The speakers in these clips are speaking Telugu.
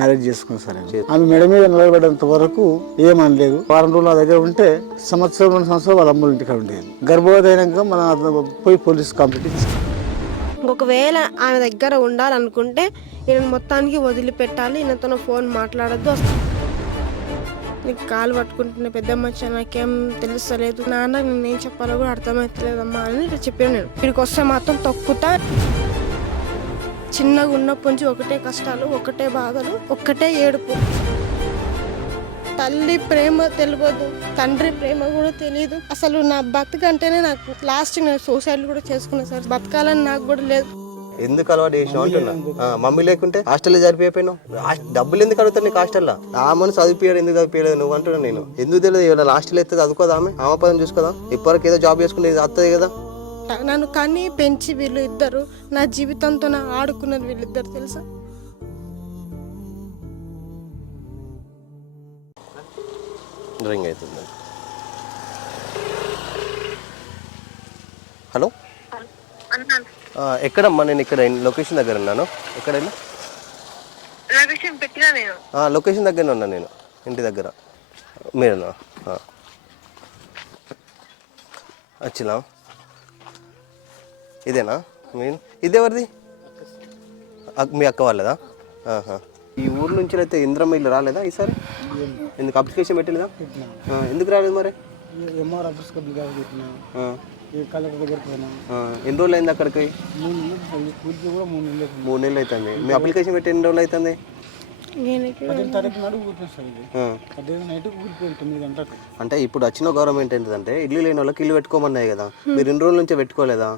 మ్యారేజ్ చేసుకున్నాను సార్. ఆమె మెడ మీద నిలబడేంత వరకు ఏమనలేదు. వారం రోజులు నా దగ్గర ఉంటే సంవత్సరం వాళ్ళ అమ్మల ఇంటికి ఉండేది. గర్భవతి అయినాక మన పోయి పోలీస్ కంప్లైంట్. ఒకవేళ ఆమె దగ్గర ఉండాలనుకుంటే ఈయన మొత్తానికి వదిలిపెట్టాలి. ఈయనతో ఫోన్ మాట్లాడద్దు. నీకు కాలు పట్టుకుంటున్న పెద్ద మనిషి, నాకేం తెలుస్తలేదు నాన్న, నేనేం చెప్పాలో కూడా అర్థమవుతలేదమ్మా అని చెప్పాను. నేను వీడికి వస్తే మాత్రం తొక్కుతా. చిన్నగా ఉన్నప్పటి నుంచి ఒకటే కష్టాలు, ఒకటే బాధలు, ఒక్కటే ఏడుపు. తల్లి ప్రేమ తెలియదు, తండ్రి ప్రేమ కూడా తెలియదు. అసలు నా బతుకంటేనే నాకు లాస్ట్ నేను సూసైడ్ కూడా చేసుకున్నా సార్. బతకాలని నాకు కూడా లేదు. ఎందుకు అలవాటు చేసినావు అంటున్నా. మమ్మీ లేకుంటే హాస్టల్లో జరిపిపోయినావు. డబ్బులు ఎందుకు అడుగుతాను నీకు హాస్టల్లో? ఆ మనసు చదివిపోయాడు, ఎందుకు చదివిపోయాడు నువ్వు అంటున్నా. నేను ఎందుకు తెలియదు. ఏమైనా హాస్టల్ ఎత్తే చదువుకోదా ఆమె పదం చూసుకోదా? ఇప్పటికి ఏదో జాబ్ చేసుకుంటే వస్తుంది కదా. నన్ను కానీ పెంచి వీళ్ళు ఇద్దరు నా జీవితంతో ఆడుకున్నది వీళ్ళిద్దరు తెలుసా. రింగ్ అవుతుంది. హలో, ఎక్కడమ్మా? నేను ఇక్కడ లొకేషన్ దగ్గర ఉన్నాను. ఎక్కడైనా లొకేషన్ దగ్గరనే ఉన్నాను నేను, ఇంటి దగ్గర. మీరేనా వచ్చినా? ఇదేనా మెయిన్? ఇదేవరిది? మీ అక్క వాళ్ళదా? ఈ ఊరు నుంచి అయితే ఇంద్రమ్మ ఇల్లు రాలేదా ఈసారి? ఎందుకు అప్లికేషన్ పెట్టలేదా? ఎందుకు రాలేదు మరి? ఎన్ని రోజులు అయింది అక్కడికి? 3 నెలలు అవుతుంది. మీ అప్లికేషన్ పెట్టి ఎన్ని రోజులు అవుతుంది? అంటే ఇప్పుడు వచ్చిన గవర్నమెంట్ ఏంటంటే ఇల్లు లేని వాళ్ళకి ఇల్లు పెట్టుకోమన్నాయి కదా. మీరు 2 రోజుల నుంచే పెట్టుకోలేదా?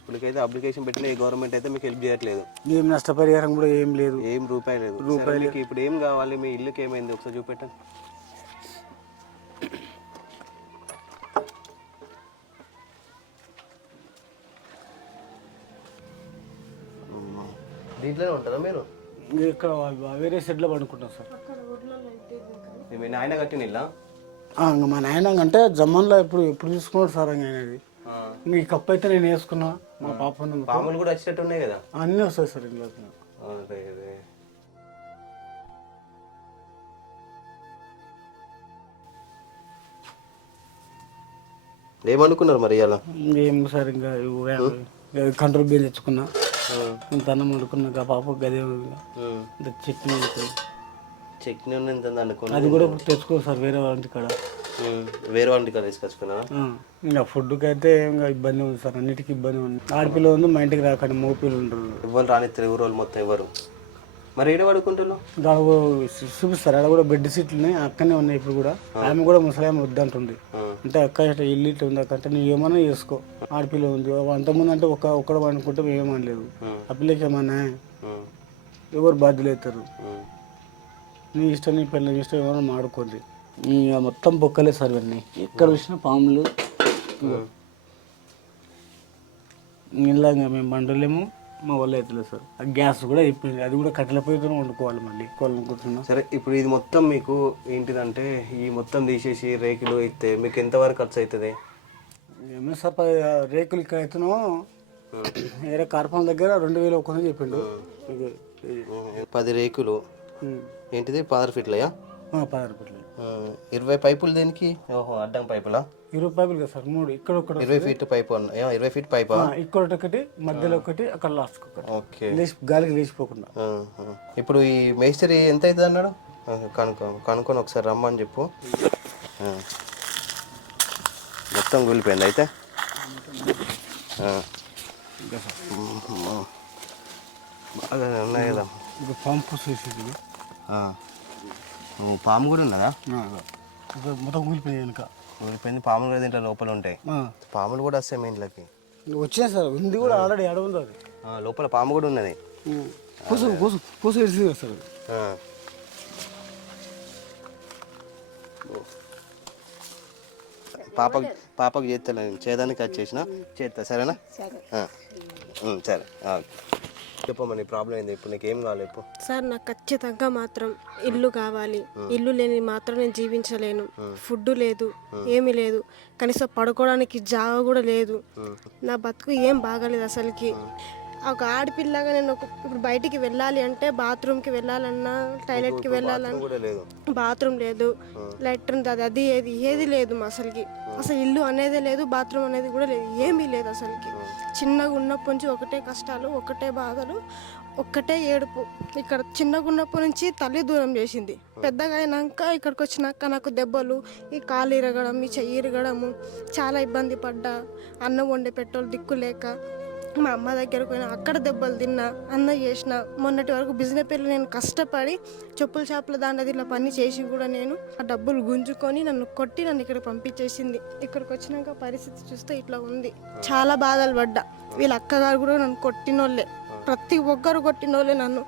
ఇప్పటికైతే అప్లికేషన్ పెట్టిన ఈ గవర్నమెంట్ అయితే మీకు హెల్ప్ చేయట్లేదు. ఏం నష్టపరిహారం కూడా ఏం లేదు, ఏం రూపాయి లేదు. మీకు ఇప్పుడు ఏం కావాలి? మీ ఇల్లుకి ఏమైంది ఒకసారి చూపెట్టండి. దీంట్లోనే ఉంటారా మీరు? ఇక్కడ వేరే సెట్లో పడుకుంటాం సార్. మీ నాయన కట్టిన ఇల్లా? మా నాయన అంటే జమ్మన్లో ఎప్పుడు చూసుకున్నాడు సార్. అనేది ఈ కప్పు అయితే నేను వేసుకున్నా. మా పాప పాములు కూడా వచ్చేటట్టు ఉన్నాయి కదా? అన్నీ వస్తాయి సార్ ఇంట్లో. ఏమనుకున్నారు మరి ఇలా? ఏం సార్ ఇంకా కంట్రోల్ బిల్ తెచ్చుకున్నా. ఇంత అన్నం వండుకున్నా. పాప గదే చట్నీ చట్నీ అనుకున్నా. అది కూడా తెచ్చుకో సార్ వేరే వాళ్ళ కాడ. వేరే వాళ్ళ కాడ తీసుకొచ్చుకున్నా. ఇంకా ఫుడ్కి అయితే ఇంకా ఇబ్బంది ఉంది సార్. అన్నిటికీ ఇబ్బంది ఉంది. ఆడపిల్ల ఉంది, మా ఇంటికి రాకండి మగపిల్లలు ఉంటారు. ఇవ్వరు రానిస్తారు ఊరు వాళ్ళు మొత్తం ఇవ్వరు. మరి ఏడ పడుకుంటున్నావు? చూపిస్తారు. ఆడ కూడా బెడ్ సీట్లు ఉన్నాయి, అక్కడనే ఉన్నాయి ఇప్పుడు కూడా. ఆమె కూడా ముసలామె వద్దంటుంది. అంటే అక్క ఇల్లు ఇట్లా ఉంది అక్క అంటే నువ్వు ఏమన్నా చేసుకో, ఆడపిల్ల ఉంది. అంతకుముందు అంటే ఒక్కడ అనుకుంటే ఏమనలేదు. ఆ పిల్లకి ఏమన్నా ఎవరు బాధ్యులు అవుతారు. నీ ఇష్టం, నీ పిల్లల ఇష్టం, ఏమన్నా మాడుకోండి. ఇక మొత్తం బొక్కలే సార్ ఇవన్నీ. ఎక్కడ చూసినా పాములు. ఇలాగా మేము బండలేము, మా వాళ్ళు అవుతలేదు సార్. ఆ గ్యాస్ కూడా అయిపోయింది. అది కూడా కట్టెల పొయ్యితో వండుకోవాలి మళ్ళీ కోవాలనుకుంటున్నాం. సరే, ఇప్పుడు ఇది మొత్తం మీకు ఏంటిదంటే ఈ మొత్తం తీసేసి రేకులు అయితే మీకు ఎంతవరకు ఖర్చు అవుతుంది? ఏమో సార్, రేకులు ఇక్కడ అయితేనో వేరే కార్పొరేషన్ దగ్గర 2000 ఒక్కని చెప్పిండు. 10 రేకులు ఏంటిది 16 ఫీట్లయా? 16 ఫీట్లు. 20 పైపులు దేనికి? ఓహో, అడ్డం పైపులా? 20 పైపులు కదా సార్. 3 ఇక్కడ 20 ఫీట్ పైపు. 20 ఫీట్ పైపా? ఇక్కడ ఒకటి, మధ్యలో ఒకటి, అక్కడ లాస్ట్ ఒకటి. ఓకే, గాలికి లేచిపోకుండా. ఇప్పుడు ఈ మేస్త్రి ఎంత అవుతుంది అన్నాడు? కనుక్కొని ఒకసారి రమ్మని చెప్పు. మొత్తం కూలిపోయింది అయితే. బాగా ఉన్నాయి కదా. పంపు చూసి పాము కూడా ఉన్నదా? మొత్తం కూలిపోయింది. వెనుక కూలిపోయింది. పాములు కూడా దీంట్లో లోపల ఉంటాయి. పాములు కూడా వస్తాయి మీ ఇంట్లోకి. వచ్చినాయి సార్. ఉంది కూడా ఆల్రెడీ అడవుంది. అది లోపల పాము కూడా ఉన్నది. సార్ పాపకు చేస్తా, నేను చేయడానికి వచ్చేసిన చేస్తా. సరేనా? సరే, చెప్పమ్మా ప్రాబ్లం ఏంది? ఇప్పుడు నీకు ఏం కావాలి చెప్పు. సార్, నాకు ఖచ్చితంగా మాత్రం ఇల్లు కావాలి. ఇల్లు లేని మాత్రం నేను జీవించలేను. ఫుడ్ లేదు, ఏమీ లేదు. కనీసం పడుకోవడానికి జాగా కూడా లేదు. నా బతుకు ఏం బాగాలేదు అసలుకి. ఒక ఆడపిల్లగా నేను ఇప్పుడు బయటికి వెళ్ళాలి అంటే బాత్రూమ్కి వెళ్ళాలన్నా టాయిలెట్కి వెళ్ళాలన్నా కూడా లేదు. బాత్రూమ్ లేదు, లెట్రిన్ అది ఏది లేదు అసలు ఇల్లు అనేదే లేదు, బాత్రూమ్ అనేది కూడా లేదు, ఏమీ లేదు అసలుకి. చిన్నగా ఉన్నప్పటి నుంచి ఒకటే కష్టాలు, ఒకటే బాధలు, ఒక్కటే ఏడుపు. ఇక్కడ చిన్నగా ఉన్నప్పటి నుంచి తల్లి దూరం చేసింది. పెద్దగా అయినాక ఇక్కడికి వచ్చినాక నాకు దెబ్బలు, ఈ కాలు ఇరగడం, ఈ చెయ్యి ఇరగడము, చాలా ఇబ్బంది పడ్డా. అన్నం వండే పెట్రోల్ దిక్కు లేక మా అమ్మ దగ్గరకు పోయినా, అక్కడ దెబ్బలు తిన్నా, అన్న చేసిన. మొన్నటి వరకు బిజినెస్ పెళ్ళి నేను కష్టపడి చెప్పుల షాపుల దాంట్లో పని చేసి కూడా నేను ఆ డబ్బులు గుంజుకొని నన్ను కొట్టి నన్ను ఇక్కడ పంపించేసింది. ఇక్కడికి వచ్చినాక పరిస్థితి చూస్తే ఇట్లా ఉంది. చాలా బాధలు పడ్డా. వీళ్ళ అక్కగారు కూడా నన్ను కొట్టినోళ్ళే, ప్రతి ఒక్కరు కొట్టినోళ్ళే నన్ను.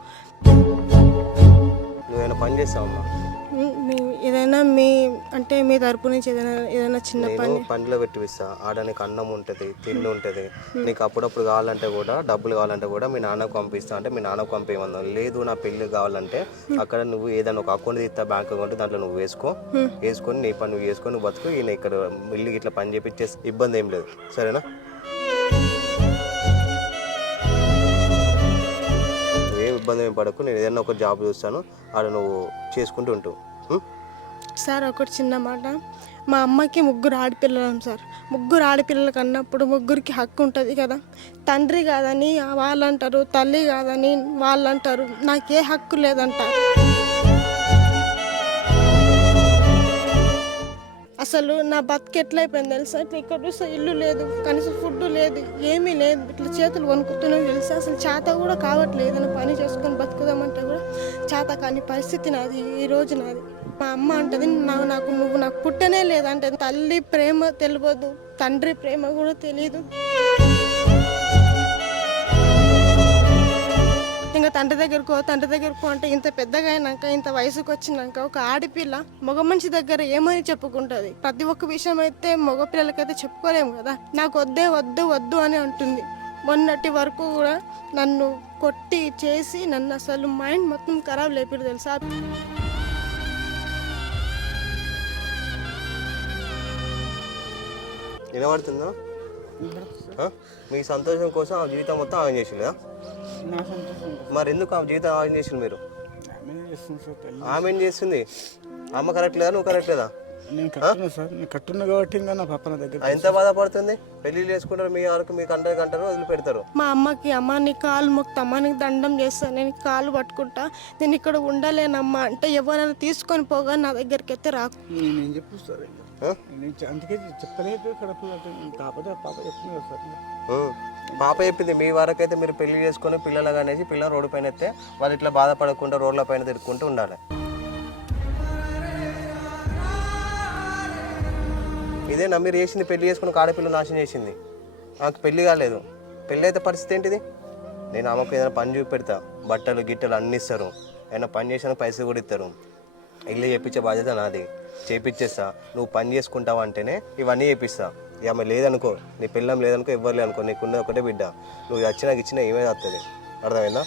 నువ్వేమైనా పని చేస్తావమ్మా? ఏదైనా మీ తరపు నుంచి ఏదైనా చిన్న పని పండ్లో పెట్టిస్తా. ఆడ నీకు అన్నం ఉంటుంది, తిండి ఉంటుంది. నీకు అప్పుడప్పుడు కావాలంటే కూడా, డబ్బులు కావాలంటే కూడా మీ నాన్నకు పంపిస్తా అంటే మీ నాన్నకు పంపేయమందాం. లేదు నా పెళ్లి కావాలంటే అక్కడ నువ్వు ఏదైనా ఒక అకౌంట్ తీస్తా, బ్యాంక్ అకౌంట్, దాంట్లో నువ్వు వేసుకొని నీ పని నువ్వు చేసుకొని నువ్వు బతుకు. ఈయన ఇక్కడ ఇల్లు ఇట్లా పని చేపించే ఇబ్బంది ఏం లేదు, సరేనా? నువ్వేం ఇబ్బంది ఏం పడకు. నేను ఏదైనా ఒక జాబ్ చూస్తాను, ఆడ నువ్వు చేసుకుంటూ ఉంటావు. సార్ ఒకటి చిన్న మాట, మా అమ్మకి 3 ఆడపిల్లలం సార్. 3 ఆడపిల్లలకి అన్నప్పుడు ముగ్గురికి హక్కు ఉంటుంది కదా. తండ్రి కాదని వాళ్ళంటారు, తల్లి కాదని వాళ్ళంటారు, నాకే హక్కు లేదంట. అసలు నా బతుకు ఎట్లయిపోయింది తెలుసా? ఇట్లా ఇక్కడ చూస్తే ఇల్లు లేదు, కనీసం ఫుడ్ లేదు, ఏమీ లేదు. ఇట్లా చేతులు వణుకుతున్నాయి తెలుసా? అసలు చేత కూడా కావట్లేదు. ఏదైనా పని చేసుకొని బతుకుదామంటే కూడా చేత కాని పరిస్థితి నాది ఈ రోజు నాది. మా అమ్మ అంటది, నువ్వు నాకు పుట్టనే లేదంటే. తల్లి ప్రేమ తెలియదు, తండ్రి ప్రేమ కూడా తెలియదు. ఇంకా తండ్రి దగ్గరకు అంటే ఇంత పెద్దగా అయినాక, ఇంత వయసుకు వచ్చినాక ఒక ఆడపిల్ల మగ మనిషి దగ్గర ఏమని చెప్పుకుంటుంది? ప్రతి ఒక్క విషయం అయితే మగ పిల్లలకైతే చెప్పుకోలేము కదా. నాకు వద్దు అని అంటుంది. మొన్నటి వరకు కూడా నన్ను కొట్టి చేసి నన్ను అసలు మైండ్ మొత్తం ఖరాబ్ లేపిడు తెలుసా. వినబడుతుందా? మీ సంతోషం కోసం ఆ జీవితం మొత్తం ఆగం చేసిందా? మరి ఎందుకు ఆ జీవితం ఆగం చేసింది మీరు? ఆమె ఏం చేస్తుంది? అమ్మ కరెక్ట్ లేదా, నువ్వు కరెక్ట్ లేదా? నేను కట్టున్నా సార్, నేను కట్టున్నా కాబట్టి ఇంకా నా పాప నా దగ్గర ఎంత బాధపడుతుంది. పెళ్లి చేసుకుంటారు, మీ ఆరకు మీకు అంటారు, వదిలిపెడతారు. మా అమ్మకి, అమ్మ నీ కాలు మొక్తా, అమ్మ నీకు దండం చేస్తాను, నేను కాలు పట్టుకుంటా, నేను ఇక్కడ ఉండలేనమ్మా అంటే ఎవరైనా తీసుకొని పోగా నా దగ్గరికి అయితే రాకు. నేను చెప్పు సార్, అందుకే చెప్పలేదు కాకపోతే పాప చెప్తుంది సార్. పాప చెప్పింది. మీ వరకు అయితే మీరు పెళ్లి చేసుకుని పిల్లలు అనేసి పిల్లలు రోడ్డు పైన అయితే వాళ్ళు ఇట్లా బాధపడకుండా రోడ్ల పైన తిరుగుకుంటూ ఉండాలి. ఇదేనా మీరు చేసింది? పెళ్లి చేసుకుని ఆడపిల్ల నాశనం చేసింది. నాకు పెళ్లి కాలేదు, పెళ్ళి అయితే పరిస్థితి ఏంటిది? నేను ఆమెకు ఏదైనా పని చూపెడతా, బట్టలు గిట్టలు అన్ని ఇస్తారు, ఏదైనా పని చేసిన పైసలు కూడా ఇస్తారు. ఇల్లు చేయించే బాధ్యత నాది, చేపించేస్తా. నువ్వు పని చేసుకుంటావు అంటేనే ఇవన్నీ చేపిస్తా. ఇక ఆమె లేదనుకో, నీ పిల్లం లేదనుకో, ఎవ్వరు లేదనుకో, నీకున్నది ఒకటే బిడ్డ, నువ్వు ఇచ్చినా ఏమేది వస్తుంది, అర్థమైందా?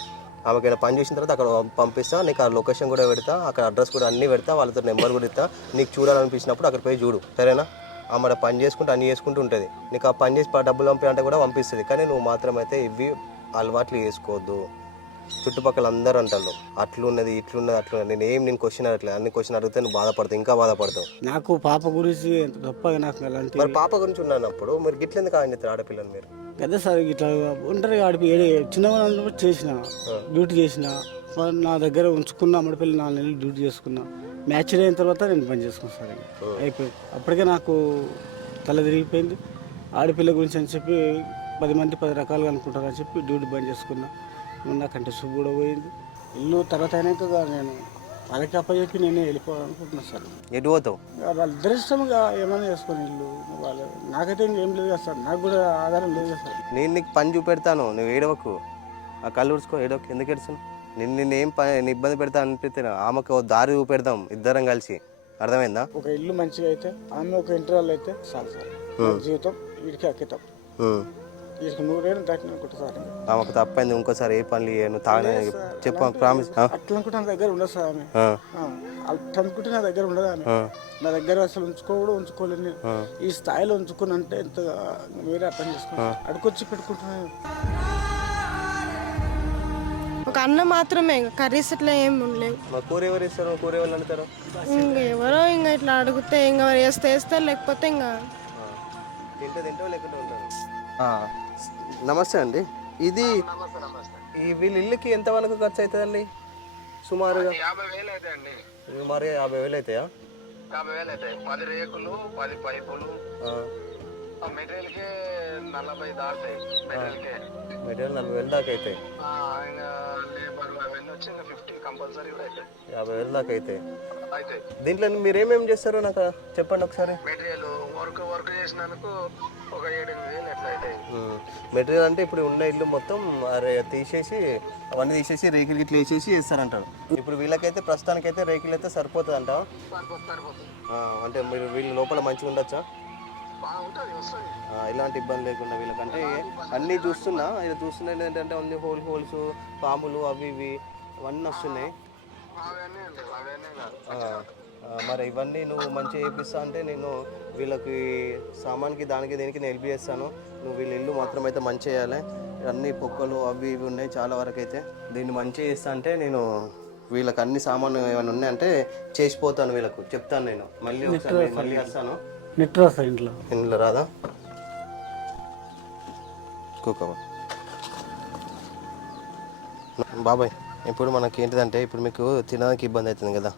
ఆమెకైనా పని చేసిన తర్వాత అక్కడ పంపిస్తా, నీకు ఆ లొకేషన్ కూడా పెడతా, అక్కడ అడ్రస్ కూడా అన్నీ పెడతా, వాళ్ళతో నెంబర్ కూడా ఇస్తా. నీకు చూడాలనిపించినప్పుడు అక్కడ పోయి చూడు, సరేనా? ఆమె పని చేసుకుంటూ అన్నీ చేసుకుంటూ ఉంటుంది. నీకు ఆ పని చేసి డబ్బులు పంపించాలంటే కూడా పంపిస్తుంది. కానీ నువ్వు మాత్రం అయితే ఇవి అలవాట్లు చేసుకోవద్దు. చుట్టుపక్కల అందరూ అంటారు అట్లున్నది ఇట్లున్నది. నేను క్వశ్చన్ అడగట్లేదు, అన్ని క్వశ్చన్ అడిగితే నువ్వు బాధపడతావు, ఇంకా బాధపడతావు. నాకు పాప గురించి గొప్పగా నాకు అలాంటి. మరి పాప గురించి ఉన్నప్పుడు మీరు గిట్ల ఎందుకు ఆయన చెప్తారు ఆడపిల్లని? మీరు పెద్ద సార్ ఇట్లా ఒంటరిగా చిన్నగా చేసిన డ్యూటీ చేసిన నా దగ్గర ఉంచుకున్న అమ్మడిపల్లి 4 నెలలు డ్యూటీ చేసుకున్నా. మ్యాచ్డ్ అయిన తర్వాత నేను పని చేసుకున్నాను సార్. అయిపోయింది. అప్పటికే నాకు తల తిరిగిపోయింది. ఆడపిల్ల గురించి అని చెప్పి 10 మంది 10 రకాలుగా అనుకుంటారని చెప్పి డ్యూటీ బంద్ చేసుకున్నా. నాకంటే సుబ్బు కూడా పోయింది. ఇల్లు తర్వాత అయినాక నేను వాళ్ళకి అప్పచెప్పి నేనే వెళ్ళిపోవాలనుకుంటున్నాను సార్. ఎటు పోతావు? వాళ్ళిద్దరి ఇష్టంగా ఏమైనా చేసుకొని ఇల్లు వాళ్ళు. నాకైతే ఇంకేం లేదు కదా సార్, నాకు కూడా ఆధారం లేదు కదా సార్. నేను నీకు పని చూపెడతాను, నువ్వు ఏడవకు. ఆ కళ్ళు ఉడుచుకో, ఏడవకు. ఎందుకు ఏడుస్తాను? నిన్నేం పని ఇబ్బంది పెడతా అనిపిస్తే ఆమెకు దారి చూపెడతాం ఇద్దరం కలిసి, అర్థమైందా? ఒక ఇల్లు మంచిగా అయితే, ఆమె ఒక ఇంటర్వల్ అయితే చాలు సార్. జీవితం వీడికి అక్కితాం, వీడికి 100 ఏళ్ళు దాటిన అనుకుంటా సార్. ఆమెకు తప్పైంది, ఇంకోసారి ఏ పనులు చేయను, తాగనే చెప్పు, ప్రామిస్. అట్లా అనుకుంటే నా దగ్గర ఉండదు సార్ ఆమె. అట్లా అనుకుంటే నా దగ్గర ఉండదు ఆమె. నా దగ్గర అసలు ఉంచుకోలేను. ఈ స్థాయిలో ఉంచుకుని అంటే ఎంత మీరే అర్థం చేసుకోండి. అడుకొచ్చి పెట్టుకుంటున్నాను. అన్న మాత్రమే, ఇంకా కర్రీస్ ఇట్లా ఏం ఉండలేవు. మా కూర ఎవరు ఇస్తారు, కూర ఎవరు అంటారు? ఇంకా ఎవరో ఇంకా ఇట్లా అడిగితే ఇంకా వేస్తారు, లేకపోతే ఇంకా తింటావు లేకుంటే ఉంటారు. నమస్తే అండి, ఇది ఈ వీళ్ళ ఇల్లుకి ఎంత వరకు ఖర్చు అవుతుందండి సుమారుగా? 50,000 అవుతాయి అండి. సుమారుగా 50,000 అవుతాయా? 50,000 అవుతాయి. 10 రేకులు, 10 పైపులు, మెటీరియల్ కి 40 దాటాయి. మెటీరియల్ 40,000 దాకా అవుతాయి. ఇంకా లేబర్ అవన్నీ వచ్చి 50 కంపల్సరీ కూడా అవుతాయి. 50,000 దాకా అవుతాయి. అవుతాయి. దీంట్లో మీరు ఏమేమి చేస్తారో నాకు చెప్పండి ఒకసారి. మెటీరియల్ వర్క్ చేసినందుకు ఒక 7,000-8,000 ఎట్లా అవుతాయి. మెటీరియల్ అంటే ఇప్పుడు ఉన్న ఇల్లు మొత్తం తీసేసి అవన్నీ తీసేసి రేకులు ఇట్లా వేసేసి వేస్తారంటారు. ఇప్పుడు వీళ్ళకైతే ప్రస్తుతానికైతే రేకులు అయితే సరిపోతుంది అంట. సరిపోతుంది. అంటే మీరు వీళ్ళు లోపల మంచిగా ఉండొచ్చా? బాగుంటుంది, వస్తుంది. ఇలాంటి ఇబ్బంది లేకుండా వీళ్ళకంటే అన్నీ చూస్తున్నా ఏంటంటే అన్ని హోల్స్ పాములు అవి ఇవి అవన్నీ వస్తున్నాయి. అవన్నీ అండి, అవన్నీ కాదు. మరి ఇవన్నీ నువ్వు మంచిగా చేపిస్తా అంటే నేను వీళ్ళకి సామాన్కి దానికి దీనికి నేను హెల్ప్ చేస్తాను. నువ్వు వీళ్ళ ఇల్లు మాత్రం అయితే మంచిగా చేయాలి. అన్ని పొక్కలు అవి ఇవి ఉన్నాయి చాలా వరకు అయితే. దీన్ని మంచిగా చేస్తా అంటే నేను వీళ్ళకి అన్ని సామాన్లు ఏమైనా ఉన్నాయంటే చేసిపోతాను, వీళ్ళకు చెప్తాను నేను. మళ్ళీ ఒకసారి మళ్ళీ వస్తాను. నెట్ వస్తా ఇంట్లో రాదా కూకవ బాబాయ్? ఇప్పుడు మనకి ఏంటిదంటే ఇప్పుడు మీకు తినడానికి ఇబ్బంది అవుతుంది కదా.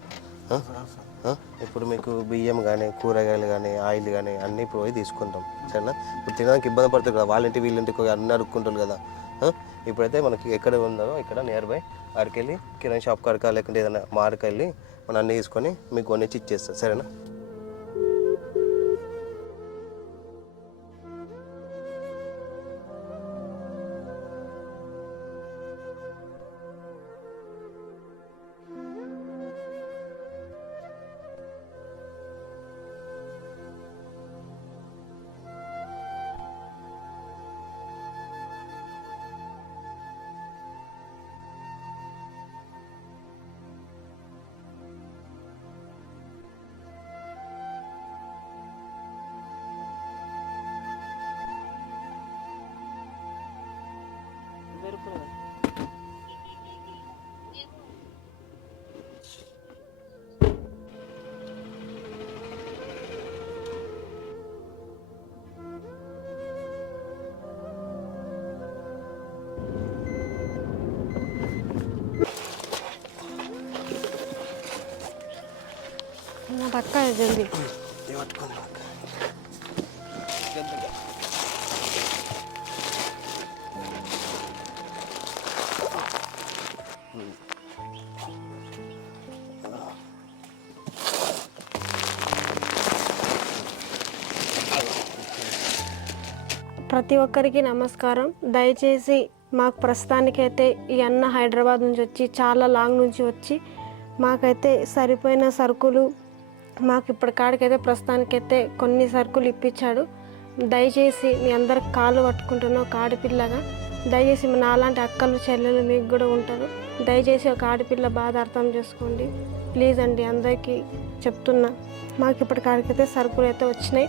ఇప్పుడు మీకు బియ్యం కానీ కూరగాయలు కానీ ఆయిల్ కానీ అన్నీ పోయి తీసుకుంటాం, సరేనా? ఇప్పుడు తినడానికి ఇబ్బంది పడుతుంది కదా, వాళ్ళంటి వీళ్ళంటికి అన్నీ అడుక్కుంటారు కదా. ఇప్పుడైతే మనకి ఎక్కడ ఉందో ఇక్కడ నియర్ బై ఆడికి వెళ్ళి కిరాణా షాప్ కాడక లేకుంటే ఏదైనా మార్కి వెళ్ళి మనం అన్నీ తీసుకొని మీకు కొనిచ్చి ఇచ్చేస్తాం, సరేనా? పక్క జల్దీ ప్రతి ఒక్కరికి నమస్కారం. దయచేసి మాకు ప్రస్తుతానికైతే ఈ అన్న హైదరాబాద్ నుంచి వచ్చి చాలా లాంగ్ నుంచి వచ్చి మాకైతే సరిపోయిన సరుకులు మాకు ఇప్పటికాడికైతే ప్రస్తుతానికైతే కొన్ని సరుకులు ఇప్పించాడు. దయచేసి మీ అందరికి కాళ్ళు పట్టుకుంటున్న ఒక ఆడపిల్లగా దయచేసి నాలాంటి అక్కలు చెల్లెలు మీకు కూడా ఉంటారు. దయచేసి ఒక ఆడపిల్ల బాధ అర్థం చేసుకోండి ప్లీజ్ అండి. అందరికీ చెప్తున్నా, మాకు ఇప్పటికాడికైతే సరుకులు అయితే వచ్చినాయి,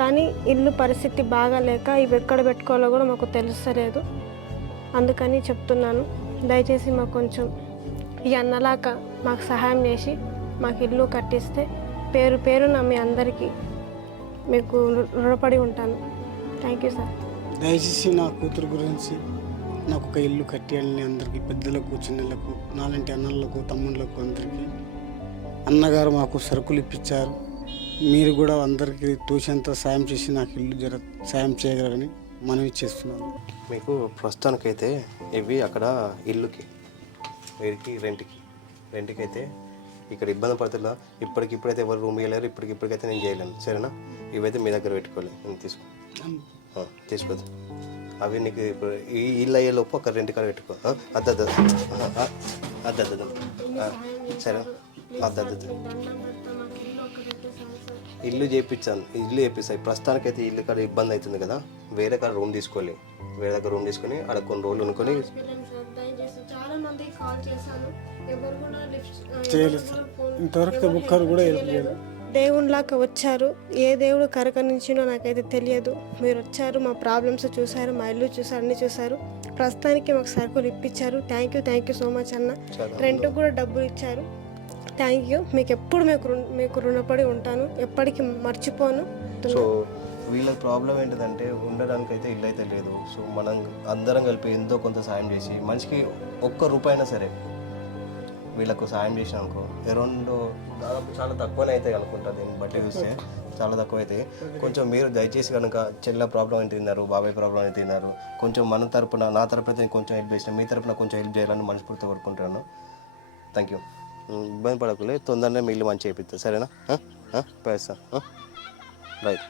కానీ ఇల్లు పరిస్థితి బాగాలేక ఇవి ఎక్కడ పెట్టుకోవాలో కూడా మాకు తెలుస్తలేదు. అందుకని చెప్తున్నాను, దయచేసి మాకు కొంచెం ఈ అన్నలాగా మాకు సహాయం చేసి మాకు ఇల్లు కట్టిస్తే పేరు పేరున మీ అందరికీ మీకు రుణపడి ఉంటాను. Thank you sir. దయచేసి నా కూతురు గురించి నాకు ఒక ఇల్లు కట్టియాలని అందరికీ, పెద్దలకు చిన్నలకు, నాలాంటి అన్నలకు తమ్ముళ్ళకు అందరికీ. అన్నగారు మాకు సరుకులు ఇప్పించారు. మీరు కూడా అందరికీ తోచేంత సాయం చేసి నాకు ఇల్లు సాయం చేయగలరని మనవి చేస్తున్నాను. మీకు ప్రస్తుతానికైతే ఇవి అక్కడ ఇల్లుకి వీరికి రెంట్కి అయితే ఇక్కడ ఇబ్బంది పడుతున్నా. ఇప్పటికిప్పుడైతే ఎవరు రూమ్ ఇవ్వలేరు, ఇప్పటికైతే నేను చేయలేను, సరేనా? ఇవైతే మీ దగ్గర పెట్టుకోవాలి, నేను తీసుకోదు. అవి నీకు ఇప్పుడు ఈ ఇల్లు అయ్యేలోపు ఒక రెంట్ కాడ పెట్టుకో. అద్దద్దు సరే, అద్దద్దు ఇల్లు చేపిస్తాను. ప్రస్తుతానికైతే ఇల్లు కాడ ఇబ్బంది అవుతుంది కదా, వేరే కాడ రూమ్ తీసుకోవాలి. వేరే దగ్గర రూమ్ తీసుకొని అక్కడ కొన్ని రోజులు అనుకొని దేవునిలాగా వచ్చారు. ఏ దేవుడు కరకరించినో నాకైతే తెలియదు. మీరు వచ్చారు, మా ప్రాబ్లమ్స్ చూసారు, మా ఇల్లు చూసారు, అన్నీ చూసారు. ప్రస్తుతానికి మాకు సరుకులు ఇప్పించారు. థ్యాంక్ యూ సో మచ్ అన్న. రెంట్ కూడా డబ్బులు ఇచ్చారు. Thank you. మీకు ఎప్పుడు మీకు రుణపడి ఉంటాను, ఎప్పటికీ మర్చిపోను. సో వీళ్ళకి ప్రాబ్లం ఏంటిదంటే ఉండడానికి అయితే ఇల్లు అయితే లేదు. సో మనం అందరం కలిపి ఎంతో కొంత సాయం చేసి మనిషికి ₹1 అయినా సరే వీళ్ళకు సాయం చేసినాం అనుకో, అరౌండ్ దాదాపు చాలా తక్కువనే అవుతాయి అనుకుంటా. దీన్ని బట్టి చూస్తే చాలా తక్కువ అవుతాయి. కొంచెం మీరు దయచేసి కనుక చెల్ల ప్రాబ్లం అయితే తిన్నారు, బాబాయ్ ప్రాబ్లం అయితే తిన్నారు, కొంచెం మన తరపున నా తరపున అయితే కొంచెం హెల్ప్ చేసిన, మీ తరపున కొంచెం హెల్ప్ చేయాలని మనస్ఫూర్తిగా కోరుకుంటున్నాను. Thank you. ఇబ్బంది పడకలే, తొందరనే మీ ఇల్లు మంచిగా అయిపోతుంది. సరేనా? పేస్తా రైట్.